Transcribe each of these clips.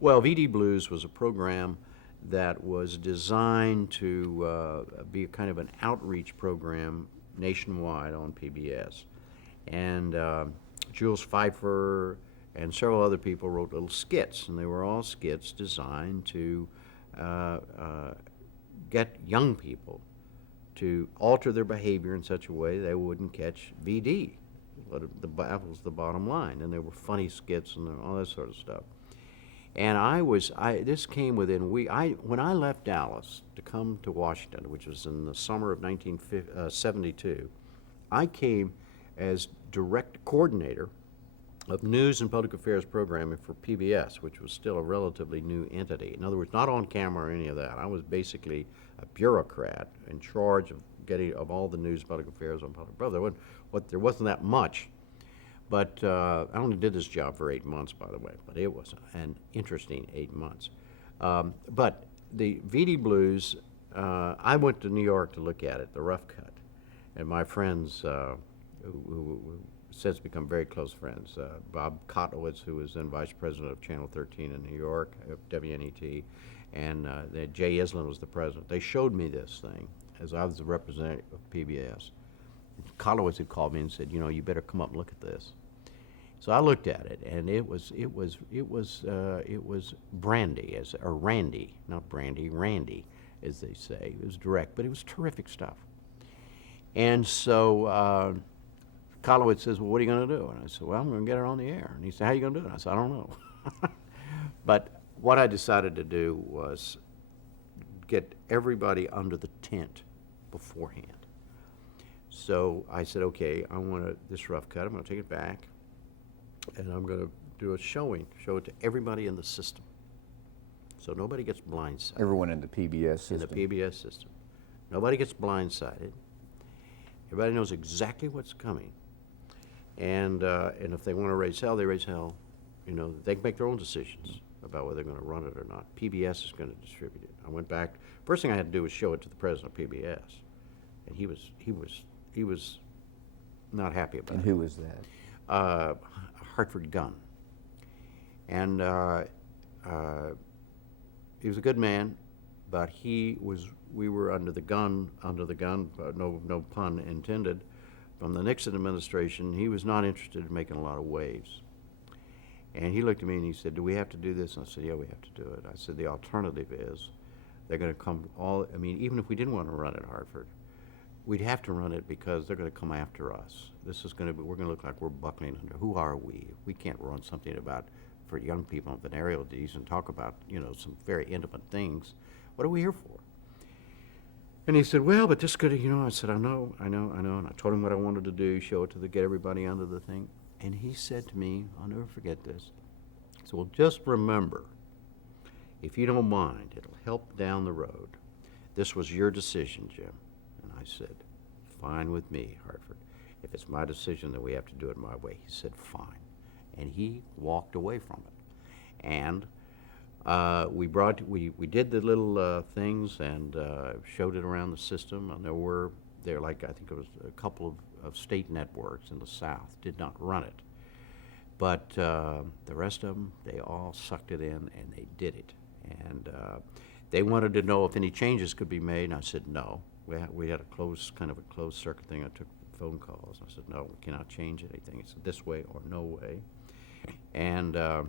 Well, VD Blues was a program that was designed to be kind of an outreach program nationwide on PBS. And Jules Pfeiffer and several other people wrote little skits, and they were all skits designed to uh, uh, get young people to alter their behavior in such a way they wouldn't catch VD. That was the bottom line. And there were funny skits and all that sort of stuff. And this came within when I left Dallas to come to Washington, which was in the summer of 1972, I came as direct coordinator of news and public affairs programming for PBS, which was still a relatively new entity. In other words, not on camera or any of that. I was basically a bureaucrat in charge of of all the news, public affairs on public. Brother, there wasn't that much, but I only did this job for 8 months, by the way. But it was an interesting 8 months. But the VD Blues, I went to New York to look at it, the rough cut, and my friends who since become very close friends. Bob Kotlowitz, who was then vice president of Channel 13 in New York, WNET, and Jay Island was the president. They showed me this thing as I was the representative of PBS. Kotlowitz had called me and said, you better come up and look at this. So I looked at it, and it was brandy, or Randy, not brandy, Randy, as they say. It was direct, but it was terrific stuff. And so Kotlowitz says, well, what are you going to do? And I said, well, I'm going to get it on the air. And he said, how are you going to do it? I said, I don't know. But what I decided to do was get everybody under the tent beforehand. So I said, okay, I want this rough cut. I'm going to take it back, and I'm going to do a show it to everybody in the system. So nobody gets blindsided. Everyone in the PBS system. In the PBS system. Nobody gets blindsided. Everybody knows exactly what's coming. And if they want to raise hell, they raise hell. They can make their own decisions about whether they're going to run it or not. PBS is going to distribute it. I went back. First thing I had to do was show it to the president of PBS, and he was not happy about it. And who was that? Hartford Gunn. And he was a good man, but we were under the gun, no pun intended, from the Nixon administration. He was not interested in making a lot of waves. And he looked at me and he said, do we have to do this? And I said, yeah, we have to do it. I said, the alternative is they're going to come even if we didn't want to run at Hartford, we'd have to run it because they're going to come after us. We're going to look like we're buckling under. Who are we? We can't run something for young people on venereal disease and talk about, some very intimate things. What are we here for? And he said, well, but this could, I said, I know. And I told him what I wanted to do, show it get everybody under the thing. And he said to me, I'll never forget this. He said, well, just remember, if you don't mind, it'll help down the road. This was your decision, Jim. And I said, fine with me, Hartford. If it's my decision, then we have to do it my way. He said, fine. And he walked away from it. And we did the little things and showed it around the system. And I think it was a couple of state networks in the South did not run it. But the rest of them, they all sucked it in and they did it. And they wanted to know if any changes could be made, and I said no. We had a closed circuit thing. I took phone calls. I said no, we cannot change anything. It's this way or no way. And I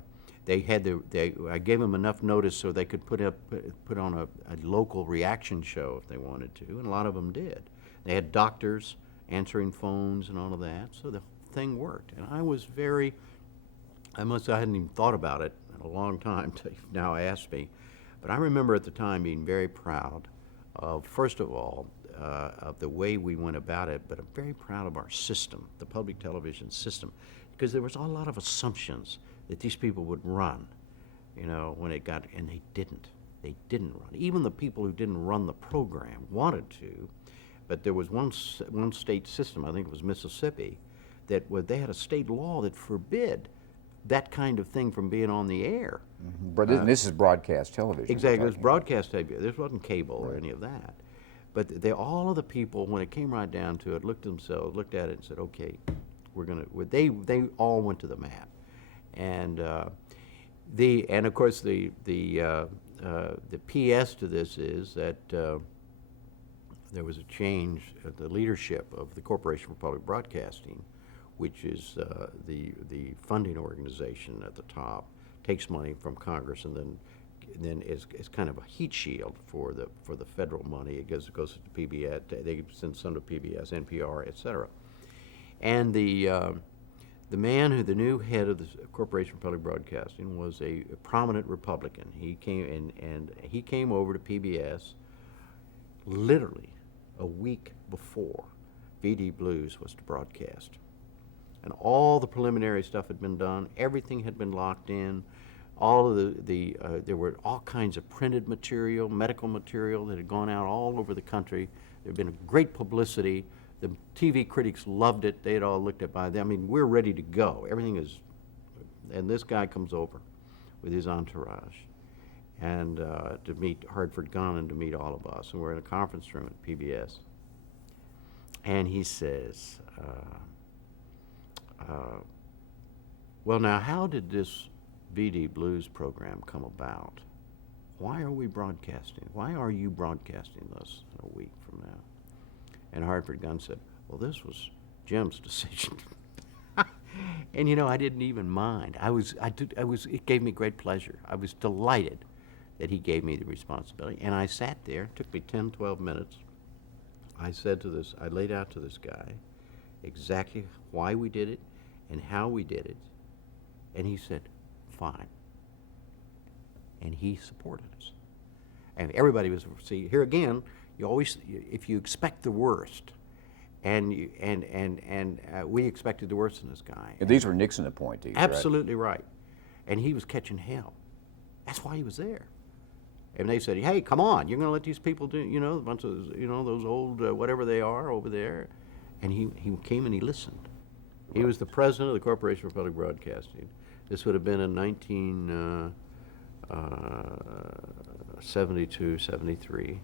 gave them enough notice so they could put on a local reaction show if they wanted to, and a lot of them did. They had doctors answering phones and all of that, so the thing worked. And I hadn't even thought about it in a long time till you've now asked me. But I remember at the time being very proud of, first of all, of the way we went about it, but I'm very proud of our system, the public television system, because there was a lot of assumptions that these people would run, when it got, and they didn't. They didn't run. Even the people who didn't run the program wanted to, but there was one state system, I think it was Mississippi, they had a state law that forbid that kind of thing from being on the air. Mm-hmm. But this is broadcast television. Exactly, it was broadcast television. This wasn't cable or any of that. But all of the people, when it came right down to it, looked at it and said, okay, they all went to the mat. And And of course, the PS to this is that there was a change at the leadership of the Corporation for Public Broadcasting, which is the funding organization at the top, takes money from Congress and then is kind of a heat shield for the federal money. It goes to PBS. They send some to PBS, NPR, et cetera. And the new head of the Corporation for Public Broadcasting was a prominent Republican. He came over to PBS literally a week before VD Blues was to broadcast. And all the preliminary stuff had been done. Everything had been locked in. All of there were all kinds of printed material, medical material that had gone out all over the country. There had been great publicity. The TV critics loved it. They had all looked at by them. I mean, we're ready to go. Everything is, and this guy comes over with his entourage and to meet Hartford Gunn and to meet all of us. And we're in a conference room at PBS. And he says, well, now, how did this VD Blues program come about? Why are we broadcasting? Why are you broadcasting this a week from now? And Hartford Gunn said, well, this was Jim's decision. And, you know, I didn't even mind. It gave me great pleasure. I was delighted that he gave me the responsibility. And I sat there, it took me 10, 12 minutes. I laid out to this guy exactly why we did it and how we did it. And he said, fine. And he supported us. And everybody was, see, here again, you always, if you expect the worst, and we expected the worst in this guy. And these were Nixon appointees, Absolutely right. And he was catching hell. That's why he was there. And they said, hey, come on, you're going to let these people do, you know, a bunch of, you know, those old whatever they are over there. And he came and he listened. He was the president of the Corporation for Public Broadcasting. This would have been in 1972, 73.